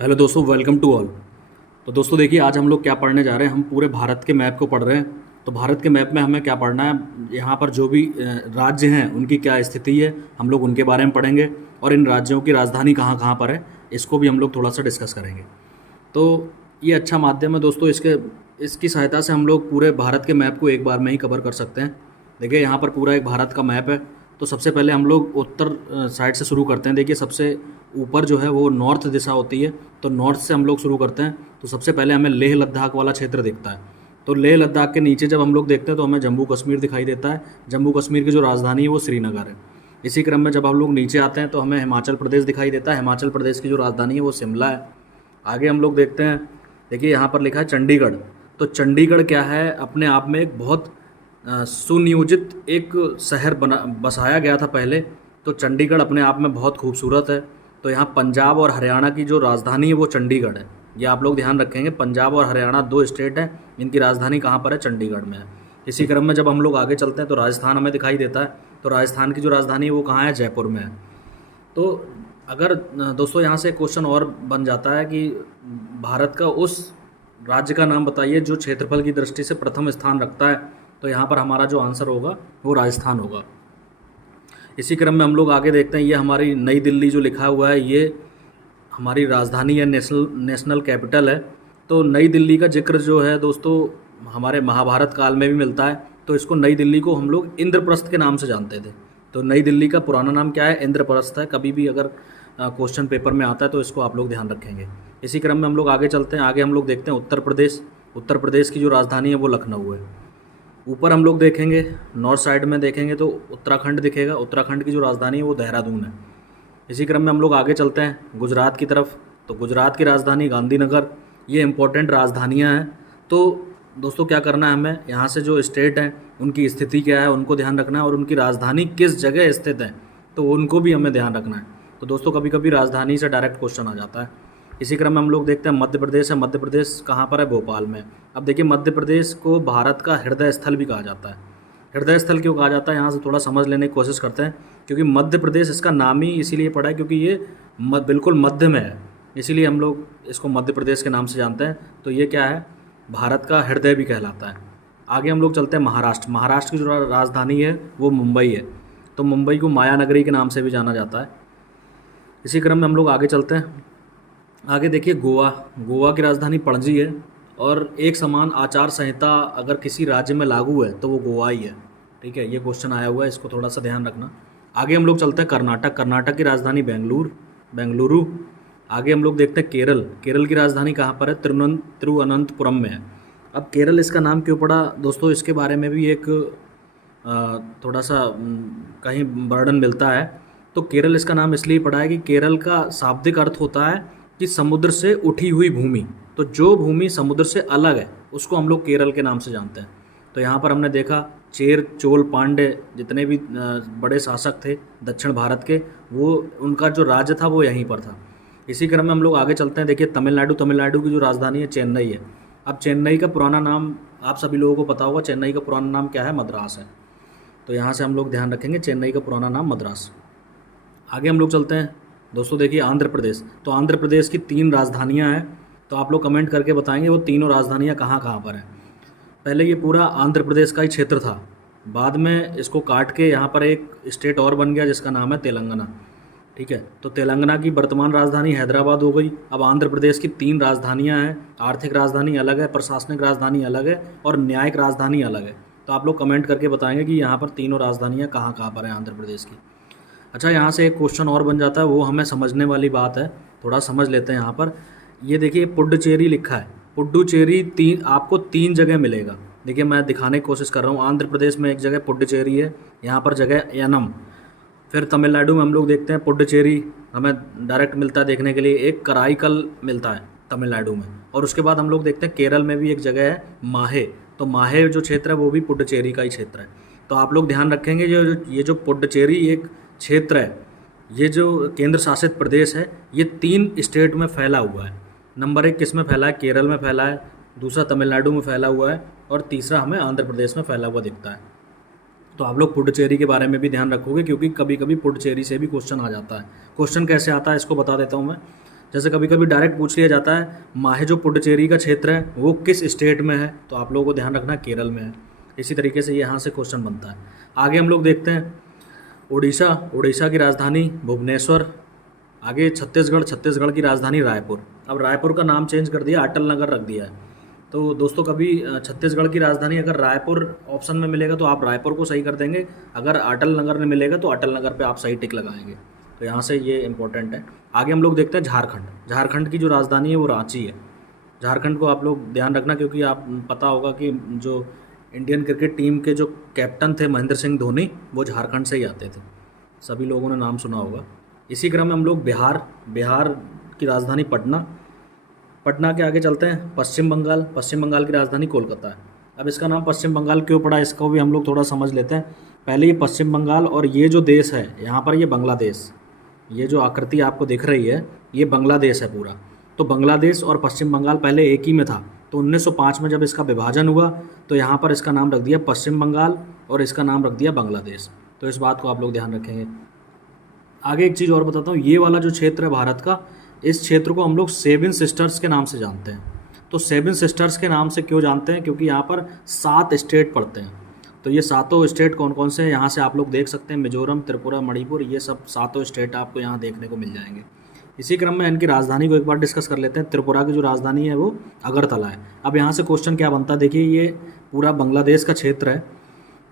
Hello दोस्तों, welcome to all. तो दोस्तों देखिए, आज हम लोग क्या पढ़ने जा रहे हैं। हम पूरे भारत के मैप को पढ़ रहे हैं। तो भारत के मैप में हमें क्या पढ़ना है, यहाँ पर जो भी राज्य हैं उनकी क्या स्थिति है, हम लोग उनके बारे में पढ़ेंगे। और इन राज्यों की राजधानी कहाँ कहाँ पर है, इसको भी हम लोग थोड़ा सा डिस्कस करेंगे। तो ये अच्छा माध्यम है दोस्तों, इसकी सहायता से हम लोग पूरे भारत के मैप को एक बार में ही कवर कर सकते हैं। देखिए, यहाँ पर पूरा एक भारत का मैप है। तो सबसे पहले हम लोग उत्तर साइड से शुरू करते हैं। देखिए, सबसे ऊपर जो है वो नॉर्थ दिशा होती है, तो नॉर्थ से हम लोग शुरू करते हैं। तो सबसे पहले हमें लेह लद्दाख वाला क्षेत्र दिखता है। तो लेह लद्दाख के नीचे जब हम लोग देखते हैं तो हमें जम्मू कश्मीर दिखाई देता है। जम्मू कश्मीर की जो राजधानी है वो श्रीनगर है। इसी क्रम में जब हम लोग नीचे आते हैं तो हमें हिमाचल प्रदेश दिखाई देता है। हिमाचल प्रदेश की जो राजधानी है वो शिमला है। आगे हम लोग देखते हैं, देखिए यहाँ पर लिखा है चंडीगढ़। तो चंडीगढ़ क्या है, अपने आप में एक बहुत सुनियोजित एक शहर बसाया गया था पहले। तो चंडीगढ़ अपने आप में बहुत खूबसूरत है। तो यहाँ पंजाब और हरियाणा की जो राजधानी है वो चंडीगढ़ है। ये आप लोग ध्यान रखेंगे, पंजाब और हरियाणा दो स्टेट हैं, इनकी राजधानी कहाँ पर है, चंडीगढ़ में है। इसी क्रम में जब हम लोग आगे चलते हैं तो राजस्थान हमें दिखाई देता है। तो राजस्थान की जो राजधानी है वो कहाँ है, जयपुर में है। तो अगर दोस्तों यहाँ से क्वेश्चन और बन जाता है कि भारत का उस राज्य का नाम बताइए जो क्षेत्रफल की दृष्टि से प्रथम स्थान रखता है, तो यहाँ पर हमारा जो आंसर होगा वो राजस्थान होगा। इसी क्रम में हम लोग आगे देखते हैं, ये हमारी नई दिल्ली जो लिखा हुआ है ये हमारी राजधानी है, नेशनल कैपिटल है। तो नई दिल्ली का जिक्र जो है दोस्तों हमारे महाभारत काल में भी मिलता है। तो इसको नई दिल्ली को हम लोग इंद्रप्रस्थ के नाम से जानते थे। तो नई दिल्ली का पुराना नाम क्या है, इंद्रप्रस्थ है। कभी भी अगर क्वेश्चन पेपर में आता है तो इसको आप लोग ध्यान रखेंगे। इसी क्रम में हम लोग आगे चलते हैं। आगे हम लोग देखते हैं उत्तर प्रदेश। उत्तर प्रदेश की जो राजधानी है वो लखनऊ है। ऊपर हम लोग देखेंगे, नॉर्थ साइड में देखेंगे तो उत्तराखंड दिखेगा। उत्तराखंड की जो राजधानी है वो देहरादून है। इसी क्रम में हम लोग आगे चलते हैं गुजरात की तरफ। तो गुजरात की राजधानी गांधीनगर। ये इंपॉर्टेंट राजधानियाँ हैं। तो दोस्तों क्या करना है हमें, यहाँ से जो स्टेट हैं उनकी स्थिति क्या है उनको ध्यान रखना है, और उनकी राजधानी किस जगह स्थित है तो उनको भी हमें ध्यान रखना है। तो दोस्तों कभी कभी राजधानी से डायरेक्ट क्वेश्चन आ जाता है। इसी क्रम में हम लोग देखते हैं मध्य प्रदेश है। मध्य प्रदेश कहाँ पर है, भोपाल में। अब देखिए, मध्य प्रदेश को भारत का हृदय स्थल भी कहा जाता है। हृदय स्थल क्यों कहा जाता है, यहाँ से थोड़ा समझ लेने की कोशिश करते हैं। क्योंकि मध्य प्रदेश इसका नाम ही इसीलिए पड़ा है क्योंकि ये बिल्कुल मध्य में है, इसीलिए हम लोग इसको मध्य प्रदेश के नाम से जानते हैं। तो ये क्या है, भारत का हृदय भी कहलाता है। आगे हम लोग चलते हैं महाराष्ट्र। महाराष्ट्र की जो राजधानी है वो मुंबई है। तो मुंबई को माया नगरी के नाम से भी जाना जाता है। इसी क्रम में हम लोग आगे चलते हैं। आगे देखिए गोवा। गोवा की राजधानी पणजी है। और एक समान आचार संहिता अगर किसी राज्य में लागू है तो वो गोवा ही है। ठीक है, ये क्वेश्चन आया हुआ है, इसको थोड़ा सा ध्यान रखना। आगे हम लोग चलते हैं कर्नाटक। कर्नाटक की राजधानी बेंगलुरु। आगे हम लोग देखते हैं केरल। केरल की राजधानी कहाँ पर है, तिरुवनंतपुरम में है। अब केरल इसका नाम क्यों पड़ा दोस्तों, इसके बारे में भी एक थोड़ा सा कहीं वर्णन मिलता है। तो केरल इसका नाम इसलिए पड़ा है कि केरल का शाब्दिक अर्थ होता है कि समुद्र से उठी हुई भूमि। तो जो भूमि समुद्र से अलग है उसको हम लोग केरल के नाम से जानते हैं। तो यहाँ पर हमने देखा चेर चोल पांड्य जितने भी बड़े शासक थे दक्षिण भारत के, वो उनका जो राज्य था वो यहीं पर था। इसी क्रम में हम लोग आगे चलते हैं। देखिए तमिलनाडु। तमिलनाडु की जो राजधानी है चेन्नई है। अब चेन्नई का पुराना नाम आप सभी लोगों को पता होगा, चेन्नई का पुराना नाम क्या है, मद्रास है। तो यहाँ से हम लोग ध्यान रखेंगे, चेन्नई का पुराना नाम मद्रास। आगे हम लोग चलते हैं दोस्तों, देखिए आंध्र प्रदेश। तो आंध्र प्रदेश की 3 राजधानियां हैं। तो आप लोग कमेंट करके बताएंगे वो तीनों राजधानियां कहाँ कहाँ पर हैं। पहले ये पूरा आंध्र प्रदेश का ही क्षेत्र था, बाद में इसको काट के यहाँ पर एक स्टेट और बन गया जिसका नाम है तेलंगाना। ठीक है, तो तेलंगाना की वर्तमान राजधानी हैदराबाद हो गई। अब आंध्र प्रदेश की 3 राजधानियाँ हैं। आर्थिक राजधानी अलग है, प्रशासनिक राजधानी अलग है और न्यायिक राजधानी अलग है। तो आप लोग कमेंट करके बताएंगे कि यहाँ पर तीनों राजधानियाँ कहाँ कहाँ पर हैं आंध्र प्रदेश की। अच्छा, यहाँ से एक क्वेश्चन और बन जाता है, वो हमें समझने वाली बात है, थोड़ा समझ लेते हैं। यहाँ पर ये देखिए पुडुचेरी लिखा है। पुडुचेरी आपको 3 जगह मिलेगा। देखिए मैं दिखाने की कोशिश कर रहा हूँ। आंध्र प्रदेश में एक जगह पुडुचेरी है, यहाँ पर जगह यानम। फिर तमिलनाडु में हम लोग देखते हैं पुडुचेरी हमें डायरेक्ट मिलता है देखने के लिए, एक कराईकल मिलता है तमिलनाडु में। और उसके बाद हम लोग देखते हैं केरल में भी एक जगह है माहे। तो माहे जो क्षेत्र है वो भी पुडुचेरी का ही क्षेत्र है। तो आप लोग ध्यान रखेंगे ये जो पुडुचेरी एक क्षेत्र है, ये जो केंद्र शासित प्रदेश है, ये 3 स्टेट में फैला हुआ है। नंबर 1 किस में फैला है, केरल में फैला है। दूसरा तमिलनाडु में फैला हुआ है और तीसरा हमें आंध्र प्रदेश में फैला हुआ दिखता है। तो आप लोग पुडुचेरी के बारे में भी ध्यान रखोगे क्योंकि कभी कभी पुडुचेरी से भी क्वेश्चन आ जाता है। क्वेश्चन कैसे आता है इसको बता देता हूँ मैं। जैसे कभी कभी डायरेक्ट पूछ लिया जाता है माहे जो पुडुचेरी का क्षेत्र है वो किस स्टेट में है, तो आप लोगों को ध्यान रखना केरल में है। इसी तरीके से यहाँ से क्वेश्चन बनता है। आगे हम लोग देखते हैं उड़ीसा, उड़ीसा की राजधानी भुवनेश्वर। आगे छत्तीसगढ़, छत्तीसगढ़ की राजधानी रायपुर। अब रायपुर का नाम चेंज कर दिया, अटल नगर रख दिया है। तो दोस्तों कभी छत्तीसगढ़ की राजधानी अगर रायपुर ऑप्शन में मिलेगा तो आप रायपुर को सही कर देंगे, अगर अटल नगर में मिलेगा तो अटल नगर पे आप सही टिक लगाएंगे। तो यहाँ से ये इंपॉर्टेंट है। आगे हम लोग देखते हैं झारखंड। झारखंड की जो राजधानी है वो रांची है। झारखंड को आप लोग ध्यान रखना, क्योंकि आप पता होगा कि जो इंडियन क्रिकेट टीम के जो कैप्टन थे महेंद्र सिंह धोनी, वो झारखंड से ही आते थे, सभी लोगों ने नाम सुना होगा। इसी क्रम में हम लोग बिहार, बिहार की राजधानी पटना। पटना के आगे चलते हैं पश्चिम बंगाल। पश्चिम बंगाल की राजधानी कोलकाता है। अब इसका नाम पश्चिम बंगाल क्यों पड़ा, इसको भी हम लोग थोड़ा समझ लेते हैं। पहले ये पश्चिम बंगाल और ये जो देश है यहाँ पर, ये बांग्लादेश, ये जो आकृति आपको दिख रही है ये बांग्लादेश है पूरा। तो बांग्लादेश और पश्चिम बंगाल पहले एक ही में था। तो 1905 में जब इसका विभाजन हुआ तो यहाँ पर इसका नाम रख दिया पश्चिम बंगाल और इसका नाम रख दिया बांग्लादेश। तो इस बात को आप लोग ध्यान रखेंगे। आगे एक चीज़ और बताता हूँ, ये वाला जो क्षेत्र है भारत का, इस क्षेत्र को हम लोग सेवन सिस्टर्स के नाम से जानते हैं। तो सेवन सिस्टर्स के नाम से क्यों जानते हैं, क्योंकि यहाँ पर 7 स्टेट पड़ते हैं। तो ये 7 स्टेट कौन कौन से हैं यहाँ से आप लोग देख सकते हैं, मिजोरम, त्रिपुरा, मणिपुर, ये सब 7 स्टेट आपको यहाँ देखने को मिल जाएंगे। इसी क्रम में इनकी राजधानी को एक बार डिस्कस कर लेते हैं। त्रिपुरा की जो राजधानी है वो अगरतला है। अब यहाँ से क्वेश्चन क्या बनता है, देखिए ये पूरा बांग्लादेश का क्षेत्र है।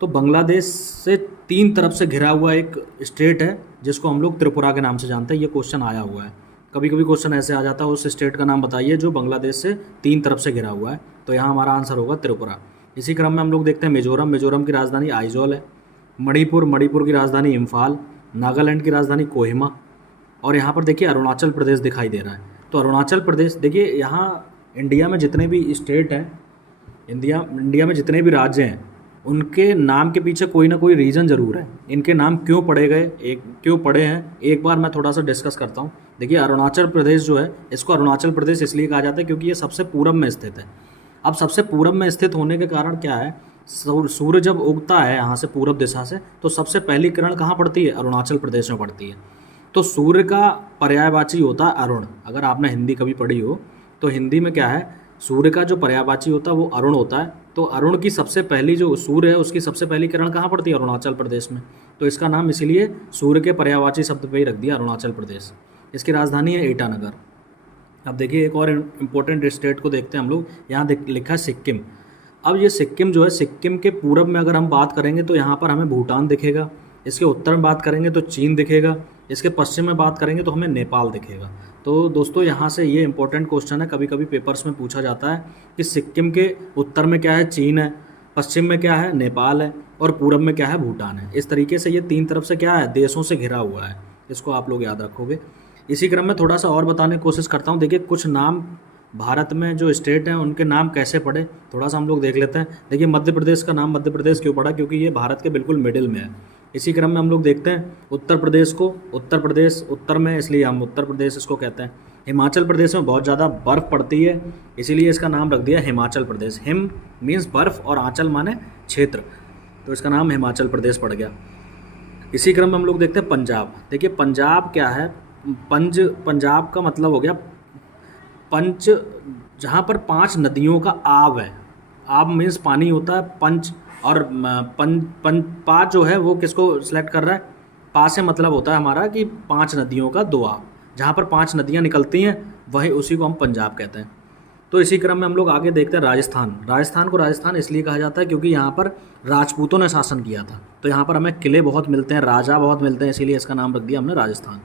तो बांग्लादेश से 3 तरफ से घिरा हुआ एक स्टेट है जिसको हम लोग त्रिपुरा के नाम से जानते हैं। ये क्वेश्चन आया हुआ है, कभी कभी क्वेश्चन ऐसे आ जाता है उस स्टेट का नाम बताइए जो बांग्लादेश से 3 तरफ से घिरा हुआ है। तो यहाँ हमारा आंसर होगा त्रिपुरा। इसी क्रम में हम लोग देखते हैं मिजोरम। मिजोरम की राजधानी आइजोल है। मणिपुर, मणिपुर की राजधानी इम्फाल। नागालैंड की राजधानी कोहिमा। और यहाँ पर देखिए अरुणाचल प्रदेश दिखाई दे रहा है। तो अरुणाचल प्रदेश, देखिए यहाँ इंडिया में जितने भी स्टेट हैं, इंडिया में जितने भी राज्य हैं, उनके नाम के पीछे कोई ना कोई रीज़न ज़रूर है। इनके नाम क्यों पड़े गए, क्यों पड़े हैं, एक बार मैं थोड़ा सा डिस्कस करता हूँ। देखिए अरुणाचल प्रदेश जो है, इसको अरुणाचल प्रदेश इसलिए कहा जाता है क्योंकि ये सबसे पूरब में स्थित है। अब सबसे पूरब में स्थित होने के कारण क्या है, सूर्य जब उगता है यहाँ से पूरब दिशा से, तो सबसे पहली किरण कहाँ पड़ती है, अरुणाचल प्रदेश में पड़ती है। तो सूर्य का पर्यायवाची होता है अरुण। अगर आपने हिंदी कभी पढ़ी हो तो हिंदी में क्या है, सूर्य का जो पर्यायवाची होता है वो अरुण होता है। तो अरुण की सबसे पहली जो सूर्य है उसकी सबसे पहली किरण कहाँ पड़ती है, अरुणाचल प्रदेश में। तो इसका नाम इसीलिए सूर्य के पर्यायवाची शब्द पे ही रख दिया अरुणाचल प्रदेश। इसकी राजधानी है ईटानगर। अब देखिए एक और इम्पोर्टेंट स्टेट को देखते हैं हम लोग। यहाँ लिखा है सिक्किम। अब ये सिक्किम जो है, सिक्किम के पूरब में अगर हम बात करेंगे तो यहाँ पर हमें भूटान दिखेगा। इसके उत्तर में बात करेंगे तो चीन दिखेगा। इसके पश्चिम में बात करेंगे तो हमें नेपाल दिखेगा। तो दोस्तों यहाँ से ये इंपॉर्टेंट क्वेश्चन है, कभी कभी पेपर्स में पूछा जाता है कि सिक्किम के उत्तर में क्या है, चीन है, पश्चिम में क्या है, नेपाल है, और पूरब में क्या है, भूटान है। इस तरीके से ये 3 तरफ से क्या है, देशों से घिरा हुआ है। इसको आप लोग याद रखोगे। इसी क्रम में थोड़ा सा और बताने की कोशिश करता हूँ। देखिए कुछ नाम भारत में जो स्टेट हैं उनके नाम कैसे पड़े, थोड़ा सा हम लोग देख लेते हैं। देखिए मध्य प्रदेश का नाम मध्य प्रदेश क्यों पड़ा, क्योंकि ये भारत के बिल्कुल मिडिल में है। इसी क्रम में हम लोग देखते हैं उत्तर प्रदेश को, उत्तर प्रदेश उत्तर में इसलिए हम उत्तर प्रदेश इसको कहते हैं। हिमाचल प्रदेश में बहुत ज़्यादा बर्फ़ पड़ती है, इसीलिए इसका नाम रख दिया हिमाचल प्रदेश। हिम मीन्स बर्फ़ और आंचल माने क्षेत्र, तो इसका नाम हिमाचल प्रदेश पड़ गया। इसी क्रम में हम लोग देखते हैं पंजाब। देखिए पंजाब क्या है, पंजाब का मतलब हो गया पंच, जहाँ पर 5 नदियों का आव है। आव मीन्स पानी होता है, पंच और पा जो है वो किसको सिलेक्ट कर रहा है, पा से मतलब होता है हमारा कि 5 नदियों का दोआब, जहाँ पर 5 नदियाँ निकलती हैं वही उसी को हम पंजाब कहते हैं। तो इसी क्रम में हम लोग आगे देखते हैं राजस्थान। राजस्थान को राजस्थान इसलिए कहा जाता है क्योंकि यहाँ पर राजपूतों ने शासन किया था, तो यहाँ पर हमें किले बहुत मिलते हैं, राजा बहुत मिलते हैं, इसीलिए इसका नाम रख दिया हमने राजस्थान।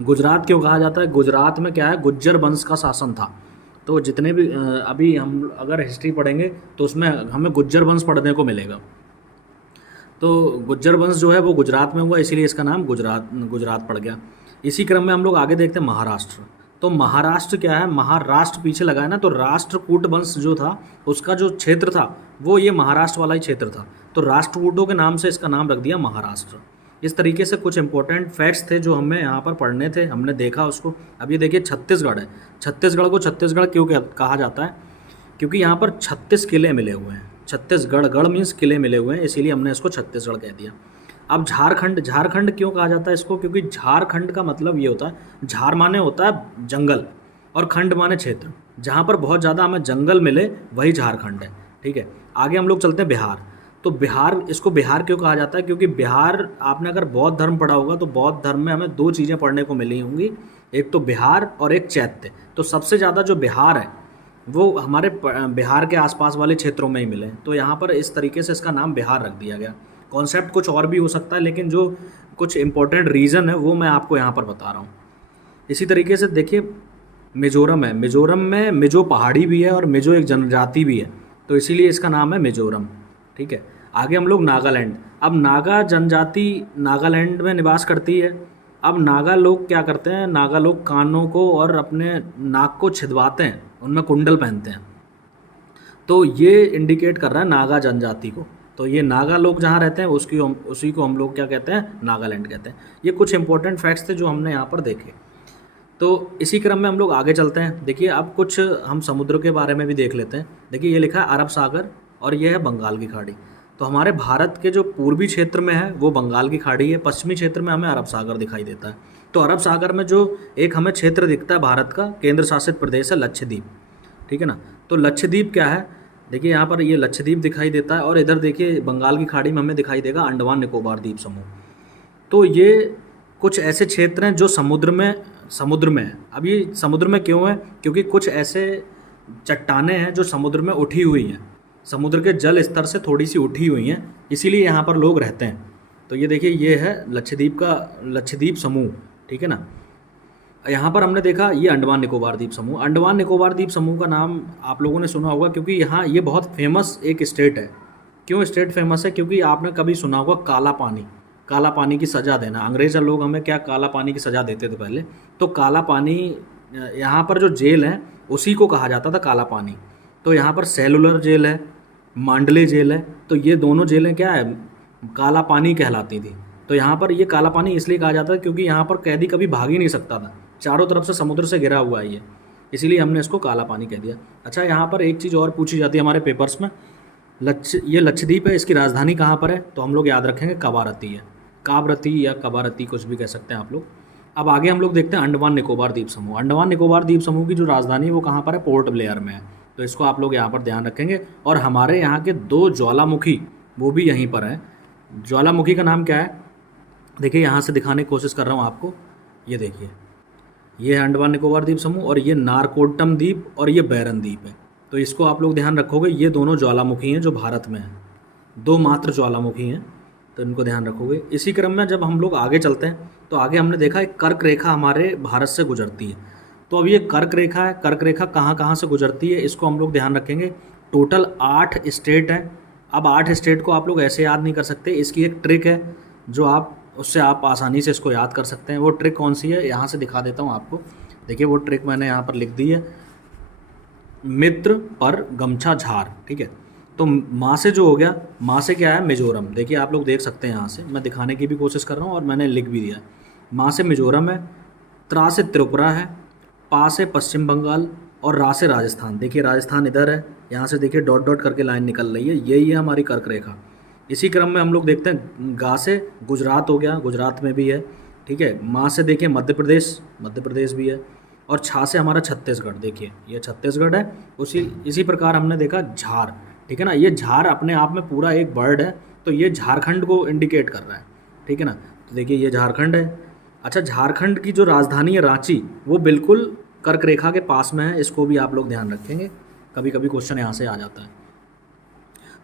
गुजरात क्यों कहा जाता है, गुजरात में क्या है, गुज्जर वंश का शासन था। तो जितने भी अभी हम अगर हिस्ट्री पढ़ेंगे तो उसमें हमें गुज्जर वंश पढ़ने को मिलेगा। तो गुज्जर वंश जो है वो गुजरात में हुआ, इसीलिए इसका नाम गुजरात पड़ गया। इसी क्रम में हम लोग आगे देखते हैं महाराष्ट्र। तो महाराष्ट्र क्या है, महाराष्ट्र पीछे लगा है ना, तो राष्ट्रकूट वंश जो था उसका जो क्षेत्र था वो ये महाराष्ट्र वाला ही क्षेत्र था, तो राष्ट्रकूटों के नाम से इसका नाम रख दिया महाराष्ट्र। इस तरीके से कुछ इंपॉर्टेंट फैक्ट्स थे जो हमें यहाँ पर पढ़ने थे, हमने देखा उसको। अब ये देखिए छत्तीसगढ़ है। छत्तीसगढ़ को छत्तीसगढ़ क्यों कहा जाता है, क्योंकि यहाँ पर 36 किले मिले हुए हैं। छत्तीसगढ़, गढ़ मीन्स किले मिले हुए हैं, इसीलिए हमने इसको छत्तीसगढ़ कह दिया। अब झारखंड, झारखंड क्यों कहा जाता है इसको? क्योंकि झारखंड का मतलब ये होता है, झार माने होता है जंगल और खंड माने क्षेत्र, जहाँ पर बहुत ज़्यादा हमें जंगल मिले वही झारखंड है। ठीक है, आगे हम लोग चलते हैं बिहार। तो बिहार, इसको बिहार क्यों कहा जाता है? क्योंकि बिहार, आपने अगर बौद्ध धर्म पढ़ा होगा तो बौद्ध धर्म में हमें दो चीज़ें पढ़ने को मिली होंगी, एक तो बिहार और एक चैत्य। तो सबसे ज़्यादा जो बिहार है वो हमारे बिहार के आसपास वाले क्षेत्रों में ही मिले, तो यहाँ पर इस तरीके से इसका नाम बिहार रख दिया गया। कॉन्सेप्ट कुछ और भी हो सकता है, लेकिन जो कुछ इंपॉर्टेंट रीज़न है वो मैं आपको यहाँ पर बता रहा हूँ। इसी तरीके से देखिए मिजोरम है, मिजोरम में मिजो पहाड़ी भी है और मिजो एक जनजाति भी है, तो इसीलिए इसका नाम है मिजोरम। ठीक है, आगे हम लोग नागालैंड। अब नागा जनजाति नागालैंड में निवास करती है। अब नागा लोग क्या करते हैं, नागा लोग कानों को और अपने नाक को छिदवाते हैं, उनमें कुंडल पहनते हैं, तो ये इंडिकेट कर रहा है नागा जनजाति को। तो ये नागा लोग जहाँ रहते हैं उसी को हम लोग क्या कहते हैं, नागालैंड कहते हैं। ये कुछ इंपॉर्टेंट फैक्ट्स थे जो हमने यहाँ पर देखे। तो इसी क्रम में हम लोग आगे चलते हैं। देखिए अब कुछ हम समुद्र के बारे में भी देख लेते हैं। देखिए ये लिखा है अरब सागर और ये है बंगाल की खाड़ी। तो हमारे भारत के जो पूर्वी क्षेत्र में है वो बंगाल की खाड़ी है, पश्चिमी क्षेत्र में हमें अरब सागर दिखाई देता है। तो अरब सागर में जो एक हमें क्षेत्र दिखता है भारत का, केंद्र शासित प्रदेश है लक्षद्वीप। ठीक है ना, तो लक्षद्वीप क्या है, देखिए यहाँ पर ये लक्षद्वीप दिखाई देता है और इधर देखिए बंगाल की खाड़ी में हमें दिखाई देगा अंडमान निकोबार द्वीप समूह। तो ये कुछ ऐसे क्षेत्र हैं जो समुद्र में है। अब ये समुद्र में क्यों है? क्योंकि कुछ ऐसे चट्टानें हैं जो समुद्र में उठी हुई हैं, समुद्र के जल स्तर से थोड़ी सी उठी हुई हैं, इसीलिए यहाँ पर लोग रहते हैं। तो ये देखिए ये है लक्षद्वीप समूह। ठीक है ना, यहाँ पर हमने देखा ये अंडमान निकोबार द्वीप समूह। अंडमान निकोबार द्वीप समूह का नाम आप लोगों ने सुना होगा क्योंकि यहाँ ये बहुत फेमस एक स्टेट है। क्यों स्टेट फेमस है? क्योंकि आपने कभी सुना होगा काला पानी की सज़ा देना। अंग्रेज़ लोग हमें क्या काला पानी की सज़ा देते थे पहले, तो काला पानी, यहाँ पर जो जेल है उसी को कहा जाता था काला पानी। तो यहाँ पर सेलुलर जेल है, मांडले जेल है, तो ये दोनों जेलें क्या है, काला पानी कहलाती थी। तो यहाँ पर ये काला पानी इसलिए कहा जाता है क्योंकि यहाँ पर कैदी कभी भाग ही नहीं सकता था, चारों तरफ से समुद्र से घिरा हुआ है ये, इसीलिए हमने इसको काला पानी कह दिया। अच्छा, यहाँ पर एक चीज़ और पूछी जाती है हमारे पेपर्स में, ये लक्षद्वीप है, इसकी राजधानी कहाँ पर है? तो हम लोग याद रखेंगे कवारत्ती है, काबरती या कवारत्ती कुछ भी कह सकते हैं आप लोग। अब आगे हम लोग देखते हैं अंडमान निकोबार द्वीप समूह। अंडमान निकोबार द्वीप समूह की जो राजधानी है वो कहाँ पर है? पोर्ट ब्लेयर में है, तो इसको आप लोग यहाँ पर ध्यान रखेंगे। और हमारे यहाँ के दो ज्वालामुखी वो भी यहीं पर हैं। ज्वालामुखी का नाम क्या है? देखिए यहाँ से दिखाने की कोशिश कर रहा हूँ आपको, ये देखिए ये है अंडमान निकोबार द्वीप समूह और ये नारकोट्टम द्वीप और ये बैरन द्वीप है। तो इसको आप लोग ध्यान रखोगे, ये दोनों ज्वालामुखी हैं जो भारत में हैं, दो मात्र ज्वालामुखी हैं, तो इनको ध्यान रखोगे। इसी क्रम में जब हम लोग आगे चलते हैं तो आगे हमने देखा एक कर्क रेखा हमारे भारत से गुजरती है। तो अब ये कर्क रेखा है, कर्क रेखा कहाँ कहाँ से गुजरती है इसको हम लोग ध्यान रखेंगे। टोटल 8 स्टेट हैं। अब 8 स्टेट को आप लोग ऐसे याद नहीं कर सकते, इसकी एक ट्रिक है जो उससे आप आसानी से इसको याद कर सकते हैं। वो ट्रिक कौन सी है, यहाँ से दिखा देता हूँ आपको। देखिए वो ट्रिक मैंने यहाँ पर लिख दी है, मित्र पर गमछा झार। ठीक है, तो माँ से जो हो गया, माँ से क्या है? मिजोरम। देखिए आप लोग देख सकते हैं, यहाँ से मैं दिखाने की भी कोशिश कर रहा हूँ और मैंने लिख भी दिया है। माँ से मिजोरम है, त्रा से त्रिपुरा है, पा से पश्चिम बंगाल और रा से राजस्थान। देखिए राजस्थान इधर है, यहाँ से देखिए डॉट डॉट करके लाइन निकल रही है, यही है हमारी कर्क रेखा। इसी क्रम में हम लोग देखते हैं गा से गुजरात हो गया, गुजरात में भी है। ठीक है, माँ से देखिए मध्य प्रदेश भी है, और छा से हमारा छत्तीसगढ़, देखिए ये छत्तीसगढ़ है। इसी प्रकार हमने देखा झार। ठीक है ना, ये झार अपने आप में पूरा एक वर्ड है, तो ये झारखंड को इंडिकेट कर रहा है। ठीक है ना, तो देखिए ये झारखंड है। अच्छा, झारखंड की जो राजधानी है रांची, वो बिल्कुल कर्क रेखा के पास में है, इसको भी आप लोग ध्यान रखेंगे, कभी कभी क्वेश्चन यहाँ से आ जाता है।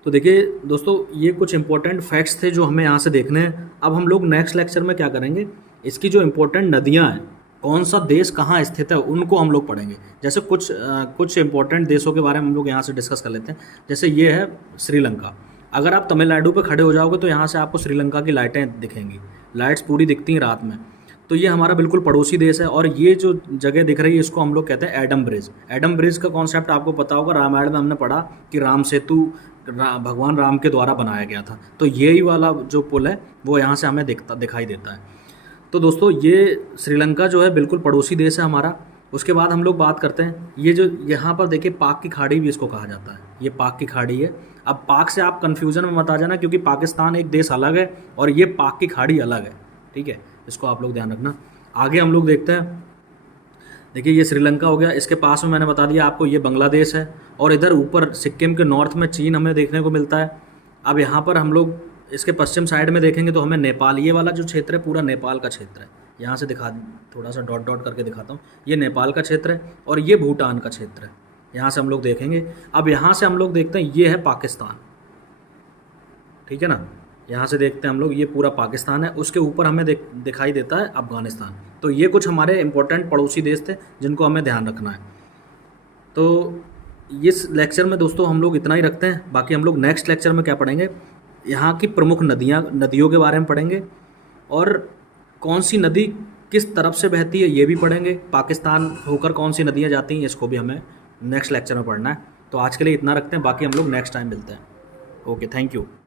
तो देखिए दोस्तों, ये कुछ इंपॉर्टेंट फैक्ट्स थे जो हमें यहाँ से देखने हैं। अब हम लोग नेक्स्ट लेक्चर में क्या करेंगे, इसकी जो इंपॉर्टेंट नदियाँ हैं, कौन सा देश कहाँ स्थित है, उनको हम लोग पढ़ेंगे। जैसे कुछ इंपॉर्टेंट देशों के बारे में हम लोग यहाँ से डिस्कस कर लेते हैं। जैसे ये है श्रीलंका। अगर आप तमिलनाडु पे खड़े हो जाओगे तो यहाँ से आपको श्रीलंका की लाइटें दिखेंगी, लाइट्स पूरी दिखती हैं रात में। तो ये हमारा बिल्कुल पड़ोसी देश है। और ये जो जगह दिख रही है इसको हम लोग कहते हैं एडम ब्रिज। एडम ब्रिज का कॉन्सेप्ट आपको पता होगा, रामायण में हमने पढ़ा कि राम सेतु भगवान राम के द्वारा बनाया गया था। तो यही वाला जो पुल है वो यहाँ से हमें दिखाई देता है। तो दोस्तों, ये श्रीलंका जो है बिल्कुल पड़ोसी देश है हमारा। उसके बाद हम लोग बात करते हैं, ये जो यहाँ पर देखिए पाक की खाड़ी भी इसको कहा जाता है, ये पाक की खाड़ी है। अब पाक से आप कन्फ्यूज़न में मत आ जाना, क्योंकि पाकिस्तान एक देश अलग है और ये पाक की खाड़ी अलग है, ठीक है, इसको आप लोग ध्यान रखना। आगे हम लोग देखते हैं, देखिए ये श्रीलंका हो गया, इसके पास में मैंने बता दिया आपको ये बांग्लादेश है, और इधर ऊपर सिक्किम के नॉर्थ में चीन हमें देखने को मिलता है। अब यहाँ पर हम लोग इसके पश्चिम साइड में देखेंगे तो हमें नेपाल, ये वाला जो क्षेत्र है पूरा नेपाल का क्षेत्र है। यहाँ से दिखा, थोड़ा सा डॉट डॉट करके दिखाता हूँ, ये नेपाल का क्षेत्र है और ये भूटान का क्षेत्र है। यहाँ से हम लोग देखेंगे, अब यहाँ से हम लोग देखते हैं ये है पाकिस्तान, ठीक है ना, यहाँ से देखते हैं हम लोग ये पूरा पाकिस्तान है, उसके ऊपर हमें दिखाई देता है अफ़गानिस्तान। तो ये कुछ हमारे इंपॉर्टेंट पड़ोसी देश थे जिनको हमें ध्यान रखना है। तो इस लेक्चर में दोस्तों हम लोग इतना ही रखते हैं, बाकी हम लोग नेक्स्ट लेक्चर में क्या पढ़ेंगे, यहाँ की प्रमुख नदियों के बारे में पढ़ेंगे, और कौन सी नदी किस तरफ से बहती है ये भी पढ़ेंगे, पाकिस्तान होकर कौन सी नदियाँ जाती हैं इसको भी हमें नेक्स्ट लेक्चर में पढ़ना है। तो आज के लिए इतना रखते हैं, बाकी हम लोग नेक्स्ट टाइम मिलते हैं। Okay, thank you.